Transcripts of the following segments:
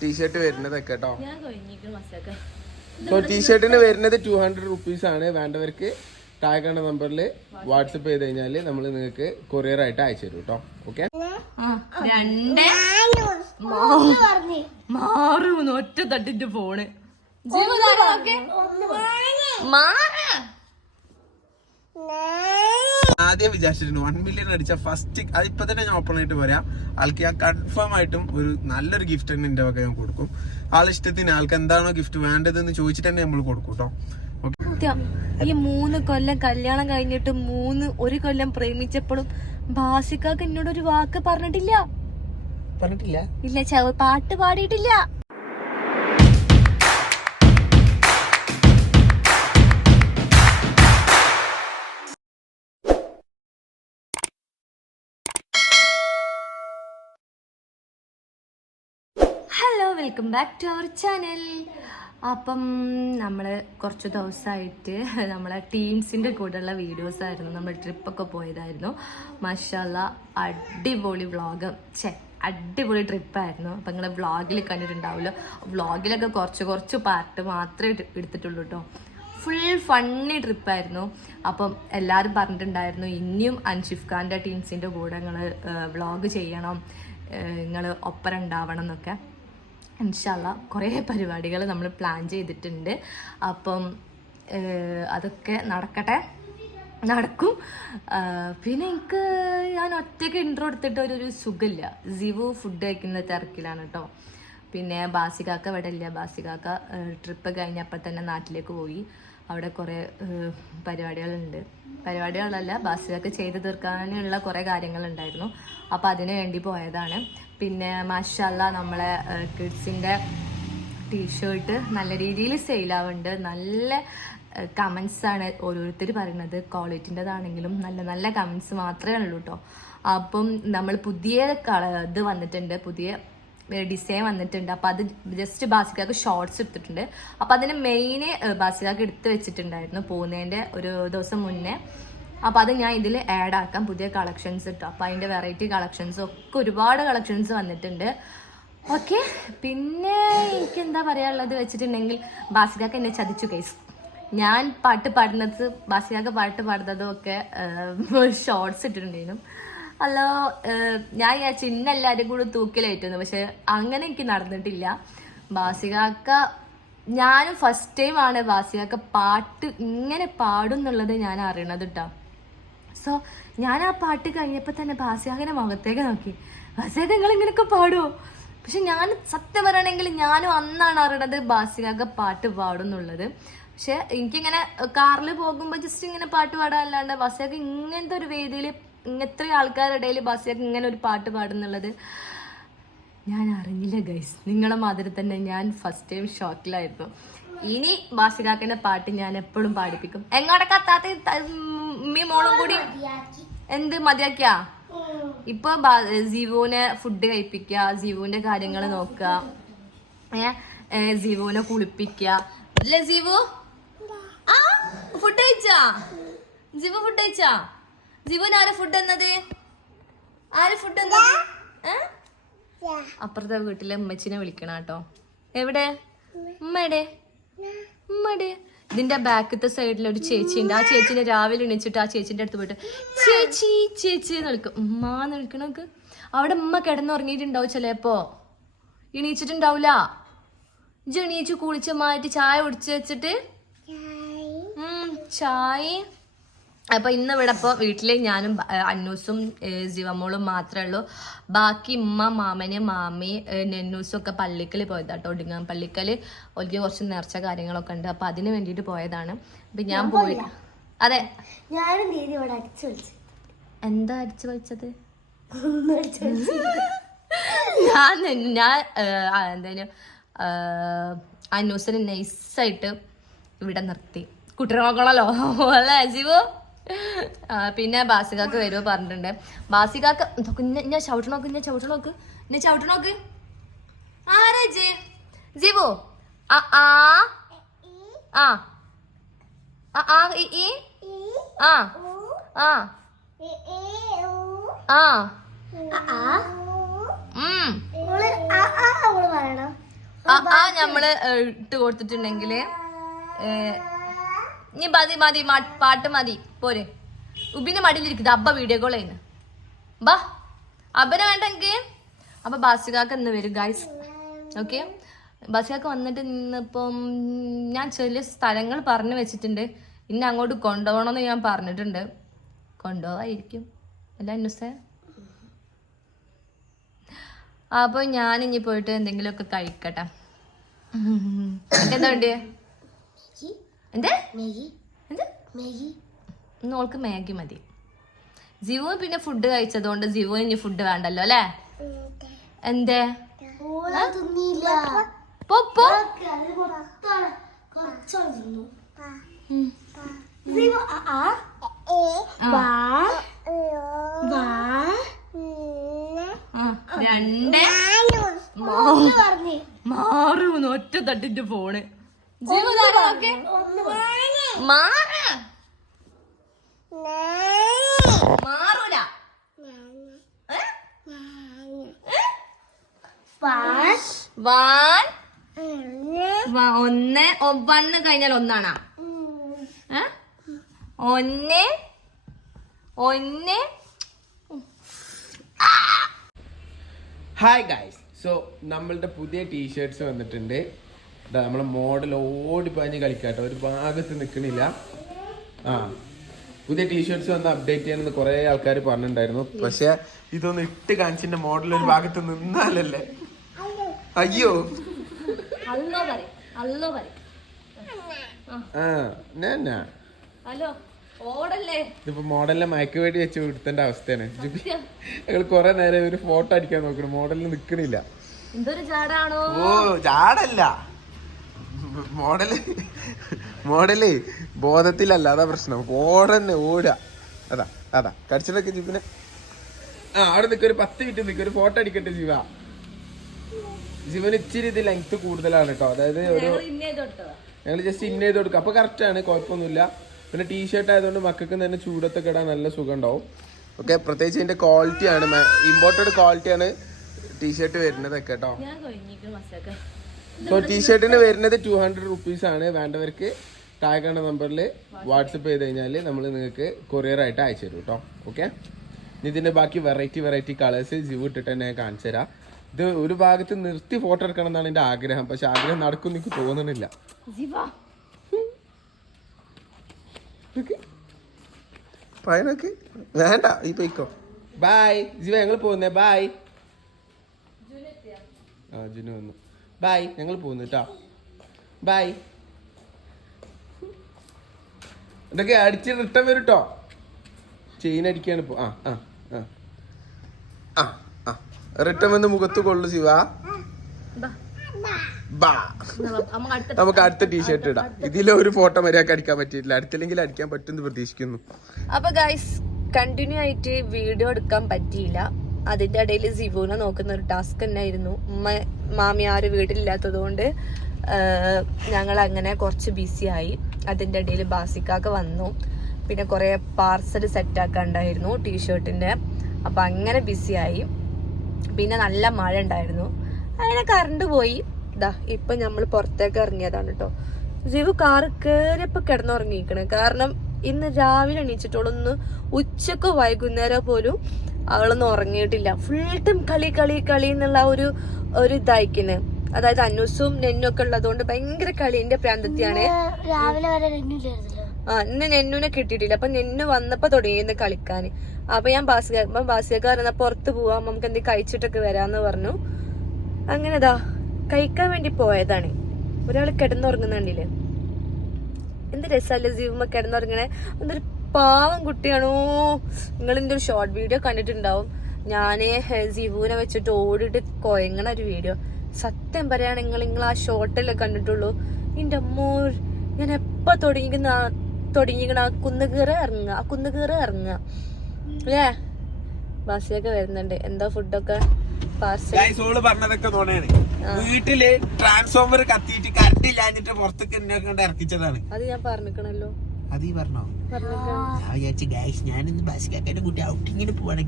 T shirt വരുന്നതൊക്കെ കേട്ടോ. So ടീഷർട്ടിന് വരുന്നത് 200 rupees ആണ്. വേണ്ടവർക്ക് താഴെ കാണുന്ന നമ്പറിൽ വാട്സപ്പ് ചെയ്ത് കഴിഞ്ഞാല് നമ്മൾ നിങ്ങൾക്ക് കൊറിയർ ആയിട്ട് അയച്ചു തരും കേട്ടോ. ഓക്കെ, ഒറ്റ തട്ടിന്റെ ഫോണ് ആദ്യം വിചാരിച്ചിട്ടുണ്ട് 1 million അടിച്ച ഫസ്റ്റ് അതിപ്പോ തന്നെ ഞാൻ ഓപ്പൺ ആയിട്ട് പറയാം. ആൾക്ക് ഞാൻ കൺഫേം ആയിട്ടും ഒരു നല്ലൊരു ഗിഫ്റ്റ് തന്നെ എന്റെ വക ഞാൻ കൊടുക്കും. ആളിഷ്ടത്തിന് ആൾക്ക് എന്താണോ ഗിഫ്റ്റ് വേണ്ടതെന്ന് ചോദിച്ചിട്ട് തന്നെ നമ്മൾ കൊടുക്കും കേട്ടോ. ഈ 3 കൊല്ലം കല്യാണം കഴിഞ്ഞിട്ട് 1 കൊല്ലം പ്രേമിച്ചപ്പോഴും ബാസിക്കാക്ക് എന്നോടൊരു വാക്ക് പറഞ്ഞിട്ടില്ല. ഇല്ല, പാട്ട് പാടിയിട്ടില്ല. Hello, welcome back to our channel. അപ്പം നമ്മൾ കുറച്ച് ദിവസമായിട്ട് നമ്മളെ ടീംസിൻ്റെ കൂടെയുള്ള വീഡിയോസ് ആയിരുന്നു. നമ്മൾ ട്രിപ്പൊക്കെ പോയതായിരുന്നു. മാഷാല്ലാ അടിപൊളി വ്ളോഗ്, അടിപൊളി ട്രിപ്പായിരുന്നു. അപ്പം നിങ്ങൾ വ്ളോഗിൽ കണ്ടിട്ടുണ്ടാവുമല്ലോ. വ്ളോഗിലൊക്കെ കുറച്ച് പാർട്ട് മാത്രമേ എടുത്തിട്ടുള്ളൂ കേട്ടോ. ഫുൾ ഫണ്ണി ട്രിപ്പായിരുന്നു. അപ്പം എല്ലാവരും പറഞ്ഞിട്ടുണ്ടായിരുന്നു ഇനിയും അൻഷിഫ് ഖാൻ്റെ ടീംസിൻ്റെ കൂടെ നിങ്ങൾ വ്ളോഗ് ചെയ്യണം, നിങ്ങൾ ഒപ്പരം ഉണ്ടാവണം എന്നൊക്കെ. ഇൻഷാല്ലാ കുറേ പരിപാടികൾ നമ്മൾ പ്ലാൻ ചെയ്തിട്ടുണ്ട്. അപ്പം അതൊക്കെ നടക്കും. പിന്നെ ഞാൻ ഒറ്റയ്ക്ക് ഇൻട്രോ എടുത്തിട്ട് ഒരു സുഖമില്ല. സിവു ഫുഡ് കഴിക്കുന്ന തിരക്കിലാണ് കേട്ടോ. പിന്നെ ബാസികാക്ക ഇവിടെ ഇല്ല. ബാസികാക്ക ട്രിപ്പ് കഴിഞ്ഞപ്പോൾ തന്നെ നാട്ടിലേക്ക് പോയി. അവിടെ കുറേ പരിപാടികളല്ല, ബാസികാക്ക ചെയ്ത് തീർക്കാനുള്ള കുറേ കാര്യങ്ങളുണ്ടായിരുന്നു. അപ്പോൾ അതിനു വേണ്ടി പോയതാണ്. പിന്നെ മാഷാല്ലാ നമ്മളെ കിഡ്സിൻ്റെ ടീഷർട്ട് നല്ല രീതിയിൽ സെയിലാവുന്നുണ്ട്. നല്ല കമൻസാണ് ഓരോരുത്തർ പറയുന്നത്. ക്വാളിറ്റിൻ്റെതാണെങ്കിലും നല്ല നല്ല കമൻസ് മാത്രമേ ഉള്ളൂ കേട്ടോ. അപ്പം നമ്മൾ പുതിയ ഇത് വന്നിട്ടുണ്ട്, പുതിയ ഡിസൈൻ വന്നിട്ടുണ്ട്. അപ്പോൾ അത് ജസ്റ്റ് ബാസികാക്ക് ഷോർട്സ് എടുത്തിട്ടുണ്ട്. അപ്പോൾ അതിന് മെയിന് ബാസികാക്ക് എടുത്ത് വെച്ചിട്ടുണ്ടായിരുന്നു പോകുന്നതിൻ്റെ ഒരു ദിവസം മുന്നേ. അപ്പോൾ അത് ഞാൻ ഇതിൽ ആഡ് ആക്കാം, പുതിയ കളക്ഷൻസ് ഇട്ടോ. അപ്പോൾ അതിൻ്റെ വെറൈറ്റി കളക്ഷൻസ് ഒക്കെ ഒരുപാട് കളക്ഷൻസ് വന്നിട്ടുണ്ട്. ഓക്കെ, പിന്നെ എനിക്ക് എന്താ പറയാനുള്ളത് വെച്ചിട്ടുണ്ടെങ്കിൽ ബാസികാക്ക് എന്നെ ചതിച്ചു കേസ്. ഞാൻ പാട്ട് പാടുന്നത്, ബാസികാക്ക് പാട്ട് പാടുന്നതും ഒക്കെ ഷോർട്സ് ഇട്ടിട്ടുണ്ടായിരുന്നു. അല്ലോ ഞാൻ ചിന്നെല്ലാവരും കൂടെ തൂക്കിലേറ്റുന്നു. പക്ഷെ അങ്ങനെ എനിക്ക് നടന്നിട്ടില്ല. ബാസികാക്ക ഞാനും ഫസ്റ്റ് ടൈമാണ് ബാസികാക്ക പാട്ട് ഇങ്ങനെ പാടും എന്നുള്ളത് ഞാൻ അറിയണത് കേട്ടോ. സോ ഞാൻ ആ പാട്ട് കഴിഞ്ഞപ്പോൾ തന്നെ ബാസികാക്കൻ്റെ മുഖത്തേക്ക് നോക്കി, ബാസികാക്ക നിങ്ങൾ ഇങ്ങനെയൊക്കെ പാടുമോ? പക്ഷെ ഞാൻ സത്യം പറയുകയാണെങ്കിൽ ഞാനും അന്നാണ് അറിയണത് ബാസികാക്ക പാട്ട് പാടും എന്നുള്ളത്. പക്ഷെ എനിക്കിങ്ങനെ കാറിൽ പോകുമ്പോൾ ജസ്റ്റ് ഇങ്ങനെ പാട്ട് പാടാനല്ലാണ്ട് ബാസികാക്ക ഇങ്ങനത്തെ ഒരു വേദിയിൽ ഇത്ര ആൾക്കാരുടെ ഇടയിൽ ബാസികാക്ക ഇങ്ങനെ ഒരു പാട്ട് പാടുന്നുള്ളത് ഞാൻ അറിഞ്ഞില്ല ഗൈസ്. നിങ്ങളെ മാതിരി തന്നെ ഞാൻ ഫസ്റ്റ് ടൈം ഷോക്കിലായിരുന്നു. ഇനി ബാസികാക്കൻ്റെ പാട്ട് ഞാൻ എപ്പോഴും പാടിപ്പിക്കും. എങ്ങോട്ടൊക്കെ ഉമ്മി മോളും കൂടി എന്ത് മതിയാക്കിയാ? ഇപ്പൊ ജീവുവിനെ ഫുഡ് കഴിപ്പിക്കുക, ജീവുവിന്റെ കാര്യങ്ങൾ നോക്കുക, ജീവുവിനെ കുളിപ്പിക്കുക. അല്ലേ ജീവു? ആ ഫുഡ് കഴിച്ചാ? ജീവു ഫുഡ് കഴിച്ചാ? ജീവുവിന് ആര് ഫുഡ് എന്നത്? അപ്പുറത്തെ വീട്ടിലെ ഉമ്മച്ചിനെ വിളിക്കണം കേട്ടോ. എവിടെ ഉമ്മയുടെ? ഇതിന്റെ ബാക്കത്തെ സൈഡിൽ ഒരു ചേച്ചി ഉണ്ട്. ആ ചേച്ചിനെ രാവിലെ എണീച്ചിട്ട് ആ ചേച്ചിന്റെ അടുത്ത് പോയിട്ട് ചേച്ചി ചേച്ചി എന്ന് വിളിക്കും. ഉമ്മാന്ന് വിളിക്കണക്ക്. അവിടെ ഉമ്മ കിടന്നുറങ്ങിയിട്ടുണ്ടാവും, ചിലപ്പോ എണീച്ചിട്ടുണ്ടാവൂല. ഇജ്ജ് എണീച്ച് കുളിച്ച് മാറ്റി ചായ കുടിച്ച് വെച്ചിട്ട് ചായ. അപ്പൊ ഇന്ന് ഇവിടെ ഇപ്പോൾ വീട്ടില് ഞാനും അന്നൂസും ജീവമോളും മാത്രമേ ഉള്ളൂ. ബാക്കി ഉമ്മ, മാമന്, മാമി, നെന്നൂസും ഒക്കെ പള്ളിക്കൽ പോയതാട്ടോ. ഒടുങ്ങാൻ പള്ളിക്കൽ ഒലിക്ക് കുറച്ച് നേർച്ച കാര്യങ്ങളൊക്കെ ഉണ്ട്. അപ്പൊ അതിന് വേണ്ടിയിട്ട് പോയതാണ്. അപ്പൊ ഞാൻ പോയി. അതെ, എന്താ അടിച്ചു വലിച്ചത്? ഞാൻ എന്തായാലും അന്നൂസിന് നൈസായിട്ട് ഇവിടെ നിർത്തി. കുട്ടിയെ നോക്കണല്ലോ അല്ലേ ജീവു? പിന്നെ ബാസികാക്ക് വരുമോ പറഞ്ഞിട്ടുണ്ട്. ബാസികാക്ക് ഞാൻ ചവിട്ടണോക്ക്. ആരാ ജീവു? ആ ആ ആ ആ ഈ ആ ആ ആ നമ്മള് ഇട്ട് കൊടുത്തിട്ടുണ്ടെങ്കില് ഇനി മതി പാട്ട് മതി പോരെ. ഉബിന്റെ മടിയിലിരിക്കുന്നത് അബ്ബ വീഡിയോ കോൾ ചെയ്യുന്നു. ബാ അബ്ബനെ വേണ്ടെങ്കിൽ അപ്പൊ ബാസികാക്ക് ഇന്ന് വരും ഗൈസ്. ഓക്കെ, ബാസികാക്ക് വന്നിട്ട് ഇന്നിപ്പം ഞാൻ ചെറിയ സ്ഥലങ്ങൾ പറഞ്ഞു വെച്ചിട്ടുണ്ട്. ഇന്നെ അങ്ങോട്ട് കൊണ്ടുപോകണമെന്ന് ഞാൻ പറഞ്ഞിട്ടുണ്ട്. കൊണ്ടുപോവായിരിക്കും അല്ല ന്യൂസേ. അപ്പൊ ഞാൻ ഇനി പോയിട്ട് എന്തെങ്കിലുമൊക്കെ കഴിക്കട്ടെ. എന്താ വേണ്ടിയേ? എന്തേ ഇന്ന് ഓൾക്ക് മാഗി മതി. ജിവു പിന്നെ ഫുഡ് കഴിച്ചതുകൊണ്ട് ജിവുവിന് ഇനി ഫുഡ് വേണ്ടല്ലോ അല്ലേ? എന്തേ മാറൂന്ന് ഒറ്റ തട്ടിന്റെ ഫോണ്. ജീവ മാറൂല. ഒന്ന് കഴിഞ്ഞാൽ ഒന്നാണാ? ഒന്ന് ഹായ് ഗൈസ്, സോ നമ്മളുടെ പുതിയ ടീഷർട്സ് വന്നിട്ടുണ്ട്. നമ്മളെ മോഡൽ ഓടിപ്പാഞ്ഞ് കളിക്കാട്ടോ, ഒരു ഭാഗത്ത് നിൽക്കണില്ല. പുതിയ ടീഷർട്സ് വന്ന് അപ്ഡേറ്റ് ചെയ്യണമെന്ന് കുറെ ആൾക്കാർ പറഞ്ഞിട്ടുണ്ടായിരുന്നു. പക്ഷെ ഇതൊന്ന് ഇട്ട് കാണിച്ചിന്റെ മോഡൽ ഒരു ഭാഗത്ത് നിന്നാലല്ലേ. അയ്യോ ഇതിപ്പോ മോഡലിനെ മയക്ക് വേണ്ടി വെച്ച് കൊടുത്തേണ്ട അവസ്ഥയാണ്. ഞങ്ങൾ കൊറേ നേരം ഒരു ഫോട്ടോ അടിക്കാൻ നോക്കണം, മോഡലിന് നിക്കണില്ല. ഓ ജാടല്ല, മോഡല് ബോധത്തിലല്ല, അതാ പ്രശ്നം. ഓടന്നെ ഓടാ. അതാ കടിച്ചിട്ടൊക്കെ ജീവനെ. അവിടെ നിൽക്കൊരു 10 മിനിറ്റ് നിൽക്കും, ഒരു ഫോട്ടോ അടിക്കട്ടെ ജീവ. ജീവന് ഇച്ചിരി ഇത് ലെങ്ത് കൂടുതലാണ് കേട്ടോ. അതായത് ഒരു ഞങ്ങൾ ജസ്റ്റ് ഇന്ന ചെയ്ത് കൊടുക്കുക, അപ്പൊ കറക്റ്റ് ആണ്, കുഴപ്പമൊന്നുമില്ല. പിന്നെ ടീഷർട്ട് ആയതുകൊണ്ട് മക്കൾക്ക് തന്നെ ചൂടത്തൊക്കെ ഇടാൻ നല്ല സുഖം ഉണ്ടാവും. ഓക്കെ, പ്രത്യേകിച്ച് ഇതിന്റെ ക്വാളിറ്റിയാണ്, ഇമ്പോർട്ടഡ് ക്വാളിറ്റിയാണ് ടീഷർട്ട് വരുന്നതൊക്കെ കേട്ടോ. സോ ടീഷർട്ടിന് വരുന്നത് 200 rupees ആണ്. വേണ്ടവർക്ക് താഴെ കാണുന്ന നമ്പറിൽ വാട്സപ്പ് ചെയ്ത് കഴിഞ്ഞാൽ നമ്മൾ നിങ്ങൾക്ക് കൊറിയർ ആയിട്ട് അയച്ചു തരും കേട്ടോ. ഓക്കെ, ഇതിന്റെ ബാക്കി വെറൈറ്റി കളേഴ്സ് ജിവ് ഇട്ടിട്ട് തന്നെ ഞാൻ കാണിച്ചു തരാം. ഇത് ഒരു ഭാഗത്ത് നിർത്തി ഫോട്ടോ എടുക്കണം എന്നാണ് എന്റെ ആഗ്രഹം, പക്ഷെ ആഗ്രഹം നടക്കും എനിക്ക് തോന്നണില്ല. പയനൊക്കെ വേണ്ട, ഈ പോയിക്കോ. ബായ് ജിവ, ഞങ്ങൾ പോകുന്നേ. ബായ്. ജുനു വന്നു. ബായ്, ഞങ്ങൾ പോകുന്നു കേട്ടോ. ബായ്. ഇതൊക്കെ അടിച്ച് റിട്ടേൺ വരും കേട്ടോ. ചെയിൻ അടിക്കാണ് ഇപ്പൊ. റിട്ടേൺ വന്ന് മുഖത്ത് കൊള്ളു ശിവ. നമുക്ക് അടുത്ത ടീഷർട്ട് ഇടാം. ഇതിലെ ഒരു ഫോട്ടോ മര്യാദക്ക് അടിക്കാൻ പറ്റിയിട്ടില്ല, അടുത്തില്ലെങ്കിൽ അടിക്കാൻ പറ്റുമെന്ന് പ്രതീക്ഷിക്കുന്നു. അപ്പൊ ഗൈസ്, കണ്ടിന്യൂ ആയിട്ട് വീഡിയോ എടുക്കാൻ പറ്റിയില്ല. അതിന്റെ ഇടയിൽ ജിവുനെ നോക്കുന്ന ഒരു ടാസ്ക് തന്നെയായിരുന്നു. മാമി ആരും വീട്ടിലില്ലാത്തത് കൊണ്ട് ഞങ്ങൾ അങ്ങനെ കുറച്ച് ബിസി ആയി. അതിന്റെ ഇടയിൽ ബാസിക്കാക്ക് വന്നു, പിന്നെ കുറെ പാർസൽ സെറ്റ് ആക്കാണ്ടായിരുന്നു ടീഷർട്ടിന്റെ. അപ്പൊ അങ്ങനെ ബിസി ആയി. പിന്നെ നല്ല മഴ ഉണ്ടായിരുന്നു, അങ്ങനെ കറണ്ട് പോയി. ഇപ്പൊ നമ്മൾ പുറത്തേക്ക് ഇറങ്ങിയതാണ് കേട്ടോ. ജിവു കാറ് കേറിയപ്പോ കിടന്നുറങ്ങിയിരിക്കണേ. കാരണം ഇന്ന് രാവിലെ എണീച്ചിട്ടുള്ളൊന്ന്, ഉച്ചക്കോ വൈകുന്നേരം പോലും അവളൊന്നും ഉറങ്ങിയിട്ടില്ല. ഫുൾ ടൈം കളി എന്നുള്ള ഒരു ഇതായിക്കണ്. അതായത് അന്നൂസും നെന്നും ഒക്കെ ഉള്ളതുകൊണ്ട് ഭയങ്കര കളിന്റെ പ്രാന്തത്തിയാണ്. ഇന്ന് നെന്നുനെ കിട്ടിയിട്ടില്ല. അപ്പൊ നെന്നു വന്നപ്പോ തുടങ്ങിയിരുന്നു കളിക്കാന്. അപ്പൊ ഞാൻ ബാസിക പുറത്ത് പോവാം, നമുക്ക് എന്തെങ്കിലും കഴിച്ചിട്ടൊക്കെ വരാന്ന് പറഞ്ഞു. അങ്ങനെതാ കഴിക്കാൻ വേണ്ടി പോയതാണ്. ഒരാൾ കിടന്നുറങ്ങുന്നുണ്ടില്ലേ, എന്ത് രസമല്ലേ ജീവമ്മ കിടന്നുറങ്ങണേ. എന്തൊരു പാവം കുട്ടിയാണോ. നിങ്ങൾ എന്റെ ഒരു ഷോർട്ട് വീഡിയോ കണ്ടിട്ടുണ്ടാവും, ഞാന് ജിവുവിനെ വെച്ചിട്ട് ഓടിട്ട് കൊയങ്ങണ ഒരു വീഡിയോ. സത്യം പറയുകയാണെങ്കിൽ നിങ്ങൾ ആ ഷോർട്ടല്ലേ കണ്ടിട്ടുള്ളൂ. എന്റെ അമ്മോ, ഞാൻ എപ്പ തുടങ്ങിക്കണ കുന്നുകീറ ഇറങ്ങുക അല്ലേ. ബാസിയൊക്കെ വരുന്നുണ്ട്. എന്താ ഫുഡൊക്കെ പറഞ്ഞതൊക്കെ തോന്നിയാണ്. വീട്ടില് ട്രാൻസ്ഫോമർ കത്തിയിട്ട് കറണ്ട് ഇല്ലാഞ്ഞിട്ട് പുറത്തേക്ക് ഇറക്കിച്ചതാണ്. അത് ഞാൻ പറഞ്ഞിക്കണല്ലോ. അത് ഈ പറഞ്ഞോ? ഞാൻ വിചാരിച്ചു ഗൈസ് ഞാനിന്ന് ബാസിക്കാക്കാന്റെ കൂട്ടി ഔട്ടിങ്ങിന് പോവാണ്.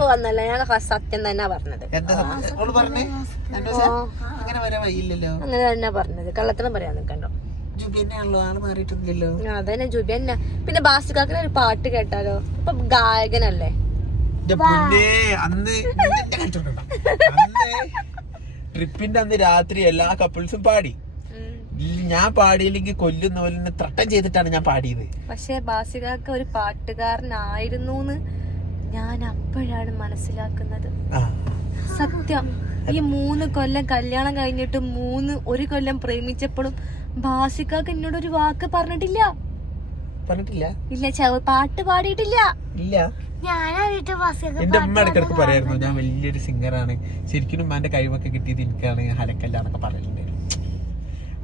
പോവാന്നല്ല, ഞാൻ സത്യം തന്നെ പറഞ്ഞത്. എന്താ പറഞ്ഞേ? അങ്ങനെ വരാൻ വയ്യില്ലല്ലോ. അങ്ങനെ തന്നെ പറഞ്ഞത്, കള്ളത്തരം പറയാൻ നിൽക്കണ്ടോ. ജുബിയനാണല്ലോ, ആള് മാറിയിട്ടൊന്നുമില്ലല്ലോ. അതന്നെ ജുബിയന്നെ. പിന്നെ ബാസിക്കാക്കിന് ഒരു പാട്ട് കേട്ടാലോ? ഇപ്പൊ ഗായകനല്ലേ. അന്ന് ട്രിപ്പിന്റെ അന്ന് രാത്രി എല്ലാ കപ്പിൾസും പാടി. ഞാൻ പാടിയില്ലെങ്കിൽ കൊല്ലുന്ന പോലെ ത്രട്ടം ചെയ്തിട്ടാണ് ഞാൻ പാടിയത്. പക്ഷെ ബാസികാക്ക ഒരു പാട്ടുകാരനായിരുന്നു ഞാൻ അപ്പോഴാണ് മനസ്സിലാക്കുന്നത്. സത്യം. ഈ 3 കൊല്ലം കല്യാണം കഴിഞ്ഞിട്ട് ഒരു കൊല്ലം പ്രേമിച്ചപ്പോഴും ബാസികാക്ക എന്നോടൊരു വാക്ക് പറഞ്ഞിട്ടില്ല. ഇല്ല, പാട്ട് പാടിയിട്ടില്ല. ഇല്ല. എന്റെ ഉമ്മ ഇടക്കിടക്ക് പറയായിരുന്നു ഞാൻ വലിയൊരു സിംഗറാണ്, ശരിക്കും ഉമ്മാന്റെ കഴിവൊക്കെ കിട്ടിയത് എനിക്കാണ്, ഹലക്കല്ല എന്നൊക്കെ പറയലുണ്ട്.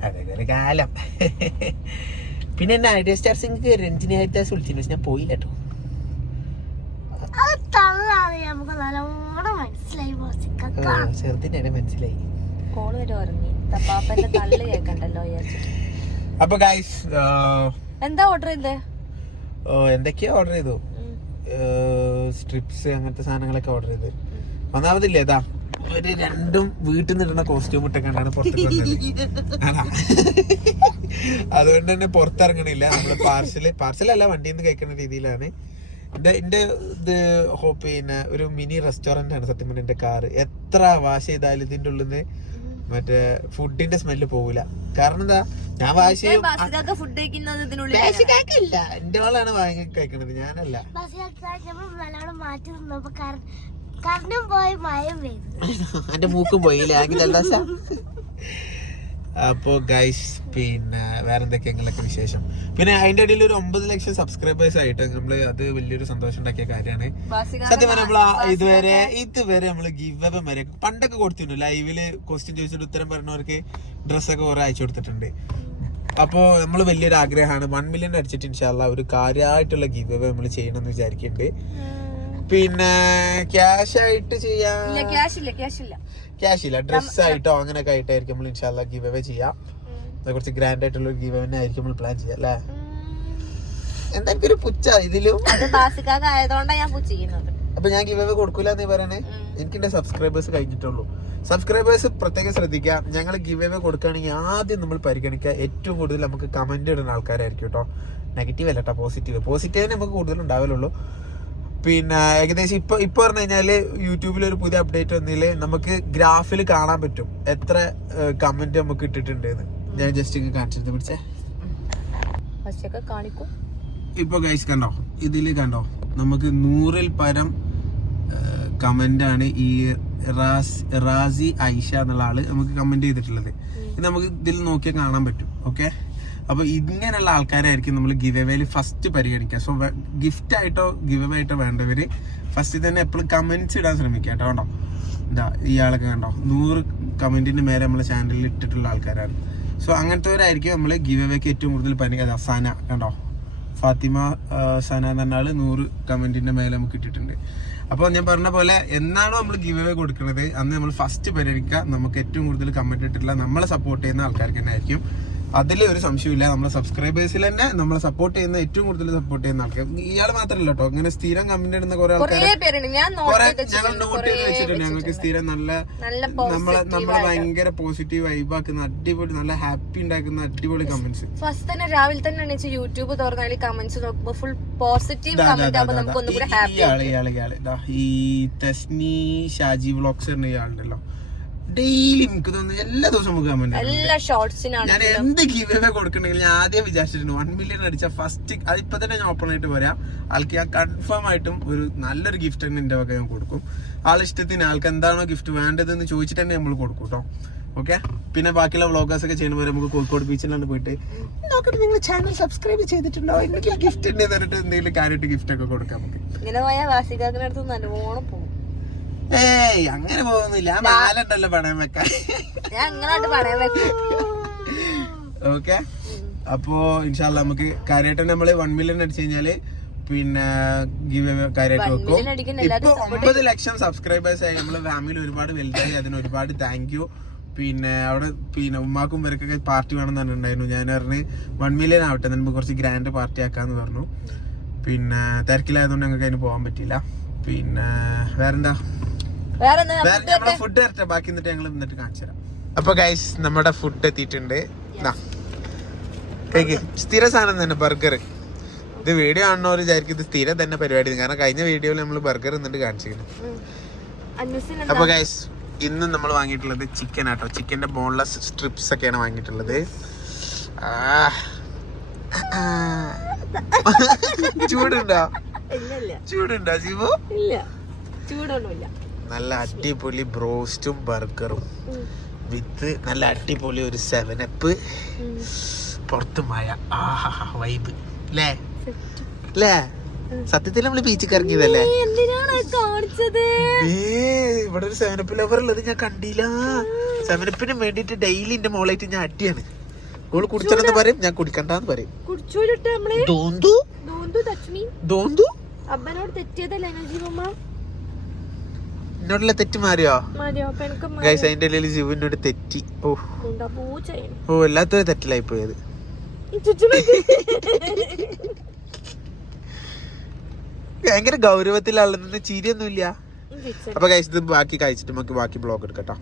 അതേപോലെ കാലം. പിന്നെ എന്നെ ഐഡിയ സ്റ്റാർ സിംഗ് രഞ്ജിനി ഹരിദാസ് വിളിച്ചിരുന്നു, പക്ഷെ ഞാൻ പോയില്ല കേട്ടോ. ചെറുതിന്റെ മനസ്സിലായി. അപ്പൊ ഗൈസ് എന്താ ഓർഡർ ചെയ്തേ? എന്തൊക്കെയാ ഓർഡർ ചെയ്തു? സ്ട്രിപ്സ് അങ്ങനത്തെ സാധനങ്ങളൊക്കെ ഓർഡർ ചെയ്ത്. ഒന്നാമതില്ലേ ഇതാ ഒരു 2ഉം വീട്ടിൽ നിന്ന് ഇടുന്ന കോസ്റ്റ്യൂം ഇട്ടൊക്കെയാണ് പുറത്തേക്ക്. അതുകൊണ്ട് തന്നെ പുറത്തിറങ്ങണില്ല നമ്മള്. പാർസലല്ല വണ്ടിയിൽ നിന്ന് കഴിക്കുന്ന രീതിയിലാണ്. എന്റെ ഇത് പിന്നെ ഒരു മിനി റെസ്റ്റോറന്റ് ആണ് സത്യം പറഞ്ഞ. എന്റെ കാറ് എത്ര വാഷ് ചെയ്താലും ഇതിന്റെ ഉള്ളിൽ നിന്ന് മറ്റേ ഫുഡിന്റെ സ്മെല്ല് പോവില്ല. കാരണം എന്താ, ഞാൻ വാഷ് ചെയ്യും. എന്റെ ആളാണ് വാങ്ങി കഴിക്കണത്, ഞാനല്ല. എന്റെ മൂക്കും പോയില്ലേ ജലദോഷ. അപ്പോ ഗൈസ് പിന്നെ വേറെന്തൊക്കെയൊക്കെ വിശേഷം. പിന്നെ അതിന്റെ ഇടയിൽ ഒരു 9 ലക്ഷം സബ്സ്ക്രൈബേഴ്സ് ആയിട്ട് നമ്മള്, അത് വലിയൊരു സന്തോഷം ഉണ്ടാക്കിയ കാര്യമാണ്. സത്യം പറഞ്ഞാൽ നമ്മള് ഇതുവരെ നമ്മള് ഗിവ് അവേ വരെ പണ്ടൊക്കെ കൊടുത്തിരുന്നു. ലൈവില് ക്വസ്റ്റ്യൻ ചോദിച്ചിട്ട് ഉത്തരം പറഞ്ഞവർക്ക് ഡ്രസ്സൊക്കെ കുറെ അയച്ചു കൊടുത്തിട്ടുണ്ട്. അപ്പോ നമ്മള് വലിയൊരു ആഗ്രഹമാണ് 1 മില്യൺ അടിച്ചിട്ട് ഇൻഷാല്ലാ ഒരു കാര്യമായിട്ടുള്ള ഗിവ് അവേ നമ്മള് ചെയ്യണമെന്ന് വിചാരിക്കുന്നുണ്ട്. പിന്നെ ക്യാഷ് ആയിട്ട് ക്യാഷ് ഇല്ല, ഡ്രസ് ആയിട്ടോ അങ്ങനെയൊക്കെ ആയിട്ടായിരിക്കും നമ്മൾ ഇൻഷാല്ലാ ഗിവ് അവേ ചെയ്യാം. കുറച്ച് ഗ്രാൻഡ് ആയിട്ടുള്ള ഒരു ഗിവ് അവേ ആയിരിക്കും നമ്മൾ പ്ലാൻ ചെയ്യാം അല്ലേ. എന്തൊക്കെ ഒരു പുച്ച ഇതിലും. അപ്പൊ ഞാൻ ഗിവ് അവേ കൊടുക്കൂല എന്ന് പറയണേ. എനിക്ക് എന്റെ സബ്സ്ക്രൈബേഴ്സ് കഴിഞ്ഞിട്ടുള്ളൂ. സബ്സ്ക്രൈബേഴ്സ് പ്രത്യേകം ശ്രദ്ധിക്കുക. ഞങ്ങൾ ഗിവ് അവേ കൊടുക്കുകയാണെങ്കിൽ ആദ്യം നമ്മൾ പരിഗണിക്കുക ഏറ്റവും കൂടുതൽ നമുക്ക് കമന്റ് ഇടുന്ന ആൾക്കാരായിരിക്കും കേട്ടോ. നെഗറ്റീവ് അല്ല കേട്ടോ, പോസിറ്റീവ് നമുക്ക് കൂടുതൽ ഉണ്ടാവലുള്ളൂ. പിന്നെ ഏകദേശം ഇപ്പൊ പറഞ്ഞു കഴിഞ്ഞാല് യൂട്യൂബിൽ ഒരു പുതിയ അപ്ഡേറ്റ് വന്നില് നമുക്ക് ഗ്രാഫിൽ കാണാൻ പറ്റും എത്ര കമന്റ് നമുക്ക് ഇട്ടിട്ടുണ്ട് എന്ന്. ഞാൻ ജസ്റ്റ് കാണിച്ചത് പിടിച്ചേ. ഇപ്പൊ ഗൈസ് കണ്ടോ, ഇതില് കണ്ടോ നമുക്ക് 100ൽ പരം കമന്റ് ആണ് ഈ റാസി ഐഷ എന്നുള്ള ആള് നമുക്ക് കമന്റ് ചെയ്തിട്ടുള്ളത്. ഇത് നമുക്ക് ഇതിൽ നോക്കിയാൽ കാണാൻ പറ്റും. ഓക്കെ, അപ്പൊ ഇങ്ങനെയുള്ള ആൾക്കാരായിരിക്കും നമ്മൾ ഗിവ് അവേയിൽ ഫസ്റ്റ് പരിഗണിക്കുക. സോ ഗിഫ്റ്റ് ആയിട്ടോ ഗിവ് അവേ ആയിട്ടോ വേണ്ടവര് ഫസ്റ്റ് തന്നെ എപ്പോഴും കമന്റ്സ് ഇടാൻ ശ്രമിക്കുക കേട്ടോ. കണ്ടോ എന്താ ഇയാളൊക്കെ കണ്ടോ 100 കമന്റിന് മേലെ നമ്മളെ ചാനലിൽ ഇട്ടിട്ടുള്ള ആൾക്കാരാണ്. സോ അങ്ങനത്തെവരായിരിക്കും നമ്മൾ ഗിവ് അവേക്ക് ഏറ്റവും കൂടുതൽ പരിഗണിക്കുക. സന കണ്ടോ, ഫാത്തിമ സന എന്ന ആള് 100 കമന്റിന്റെ മേലെ നമുക്ക് ഇട്ടിട്ടുണ്ട്. അപ്പോൾ ഞാൻ പറഞ്ഞ പോലെ എന്നാണോ നമ്മൾ ഗിവ് അവേ കൊടുക്കുന്നത് അന്ന് നമ്മൾ ഫസ്റ്റ് പരിഗണിക്കുക നമുക്ക് ഏറ്റവും കൂടുതൽ കമന്റ് ഇട്ടിട്ടുള്ള നമ്മളെ സപ്പോർട്ട് ചെയ്യുന്ന ആൾക്കാർക്ക് തന്നെ ആയിരിക്കും. അതിൽ ഒരു സംശയമില്ല. നമ്മളെ സബ്സ്ക്രൈബേഴ്സിൽ തന്നെ നമ്മളെ സപ്പോർട്ട് ചെയ്യുന്ന ഏറ്റവും കൂടുതൽ സപ്പോർട്ട് ചെയ്യുന്ന ആൾക്കാർ ഇയാൾ മാത്രമല്ല കേട്ടോ. അങ്ങനെ സ്ഥിരം കമന്റ് ഇടുന്ന കുറെ ആൾക്കാർ ഞങ്ങൾ നോട്ട് ചെയ്ത് വെച്ചിട്ടുണ്ട്. ഞങ്ങൾക്ക് സ്ഥിരം നമ്മളെ ഭയങ്കര പോസിറ്റീവ് വൈബാക്കുന്ന അടിപൊളി നല്ല ഹാപ്പി ഉണ്ടാക്കുന്ന അടിപൊളി കമന്റ്സ്. ഫസ്റ്റ് തന്നെ രാവിലെ തന്നെ യൂട്യൂബ് തുറന്നാൽ കമന്റ്സ് നോക്കുമ്പോൾ ഫുൾ പോസിറ്റീവ് കമന്റ് ആവുമ്പോൾ നമുക്ക് ഒന്നുകൂടി ഹാപ്പി. ഇയാള് ഈ തസ്നി ഷാജി വ്ളോഗ്സ് ഇയാളുണ്ടല്ലോ, ഡെയിലി എനിക്ക് തോന്നുന്നു എല്ലാ ദിവസവും നമുക്ക് കമന്റ്. ഞാൻ എന്ത് ഗിവ് അവേ കൊടുക്കണമെങ്കിൽ ഞാൻ ആദ്യം വിചാരിച്ചിട്ടുണ്ട് 1 മില്യൺ അടിച്ച ഫസ്റ്റ്, അതിപ്പോ തന്നെ ഞാൻ ഓപ്പൺ ആയിട്ട് പറയാം, ആൾക്ക് ഞാൻ കൺഫേം ആയിട്ടും ഒരു നല്ലൊരു ഗിഫ്റ്റ് തന്നെ എന്റെ വക ഞാൻ കൊടുക്കും. ആളിഷ്ടത്തിന് ആൾക്ക് എന്താണോ ഗിഫ്റ്റ് വേണ്ടതെന്ന് ചോദിച്ചിട്ട് തന്നെ നമ്മൾ കൊടുക്കും കേട്ടോ. ഓക്കെ, പിന്നെ ബാക്കിയുള്ള വ്ളോഗേഴ്സ് ഒക്കെ ചെയ്യുന്ന പോലെ നമുക്ക് കോഴിക്കോട് ബീച്ചിലാണ് പോയിട്ട് നോക്കട്ടെ നിങ്ങൾ ചാനൽ സബ്സ്ക്രൈബ് ചെയ്തിട്ടുണ്ടോ, എന്തെങ്കിലും ഗിഫ്റ്റ് ഉണ്ട് എന്നിട്ട് എന്തെങ്കിലും കാര്യമായിട്ട് ഗിഫ്റ്റ് ഒക്കെ കൊടുക്കാം നമുക്ക്. ഇങ്ങനെ പോയാൽ വാസികാക്കിനടുത്ത് നല്ലോണം പോകും. ഏയ് അങ്ങനെ പോകുന്നില്ല, നാലുണ്ടല്ലോ പണയം വെക്കാൻ. ഓക്കെ, അപ്പോ ഇൻഷാല്ലാ നമുക്ക് കാര്യമായിട്ട് നമ്മള് 1 മില്യൺ അടിച്ചു കഴിഞ്ഞാല് പിന്നെ ഗിവ് അവേ കാര്യമായിട്ട് വെക്കും. ഇപ്പൊ 9 ലക്ഷം സബ്സ്ക്രൈബേഴ്സ് ആയി നമ്മള് ഫാമിലി ഒരുപാട് വലുതായി. അതിന് ഒരുപാട് താങ്ക് യു. പിന്നെ അവിടെ പിന്നെ ഉമ്മാക്കും ഇവർക്കൊക്കെ പാർട്ടി വേണമെന്ന് പറഞ്ഞിട്ടുണ്ടായിരുന്നു. ഞാൻ പറഞ്ഞു 1 മില്യൺ ആവട്ടെ, നമുക്ക് കുറച്ച് ഗ്രാൻഡ് പാർട്ടി ആക്കാന്ന് പറഞ്ഞു. പിന്നെ തിരക്കിലായതുകൊണ്ട് ഞങ്ങൾക്ക് അതിന് പോകാൻ പറ്റില്ല. പിന്നെ വേറെന്താ നമ്മുടെ ഫുഡ് വരട്ടെ, ബാക്കി എന്നിട്ട് ഞങ്ങൾ എന്നിട്ട് കാണിച്ചു തരാം. അപ്പൊ ഗൈസ് നമ്മുടെ ഫുഡ് എത്തിയിട്ടുണ്ട്. സ്ഥിര സാധനം തന്നെ ബർഗർ. ഇത് വീഡിയോ കാണുന്നവർ വിചാരിക്കും ഇത് സ്ഥിരം തന്നെ പരിപാടി, കാരണം കഴിഞ്ഞ വീഡിയോയിൽ നമ്മൾ ബർഗർ എന്നിട്ട് കാണിച്ചിരുന്നു. അപ്പൊ ഗൈസ് ഇന്ന് നമ്മൾ വാങ്ങിയിട്ടുള്ളത് ചിക്കൻ ആട്ടോ. ചിക്കന്റെ ബോൺലെസ് സ്ട്രിപ്സ് ഒക്കെയാണ് വാങ്ങിയിട്ടുള്ളത്. ചൂടുണ്ടോ ജീവോ? നല്ല അടിപൊളി ബ്രോസ്റ്റും ബർഗറും വിത്ത് നല്ല അടിപൊളി ഒരു 7up, പുറത്ത് മഴ. വൈബ് അല്ലേ അല്ലേ? സത്യത്തിൽ നമ്മള് ബീച്ചിൽ ഇറങ്ങിയതല്ലേ? ഇവിടെ ഒരു 7up ലവർ ഉള്ളത് ഞാൻ കണ്ടില്ല. 7upന് വേണ്ടിട്ട് ഡെയിലി എന്റെ മോളായിട്ട് ഞാൻ അടിയാണ്. ഓള് കുടിച്ചെന്ന് പറയും, ഞാൻ കുടിക്കണ്ടെന്ന് പറയും. എന്നോടുള്ള തെറ്റ് മാറിയോ ഗൈസ്? അതിന്റെ ഇടയിൽ ജീവനോട് തെറ്റി. ഓ എല്ലാത്തൊരു തെറ്റിലായി പോയത്. ഭയങ്കര ഗൗരവത്തിലാണെന്ന് ചിരിയൊന്നുമില്ല. അപ്പൊ ഗൈസ് ഇത് ബാക്കി കഴിച്ചിട്ട് നമുക്ക് ബാക്കി ബ്ലോഗ് എടുക്കട്ടോ.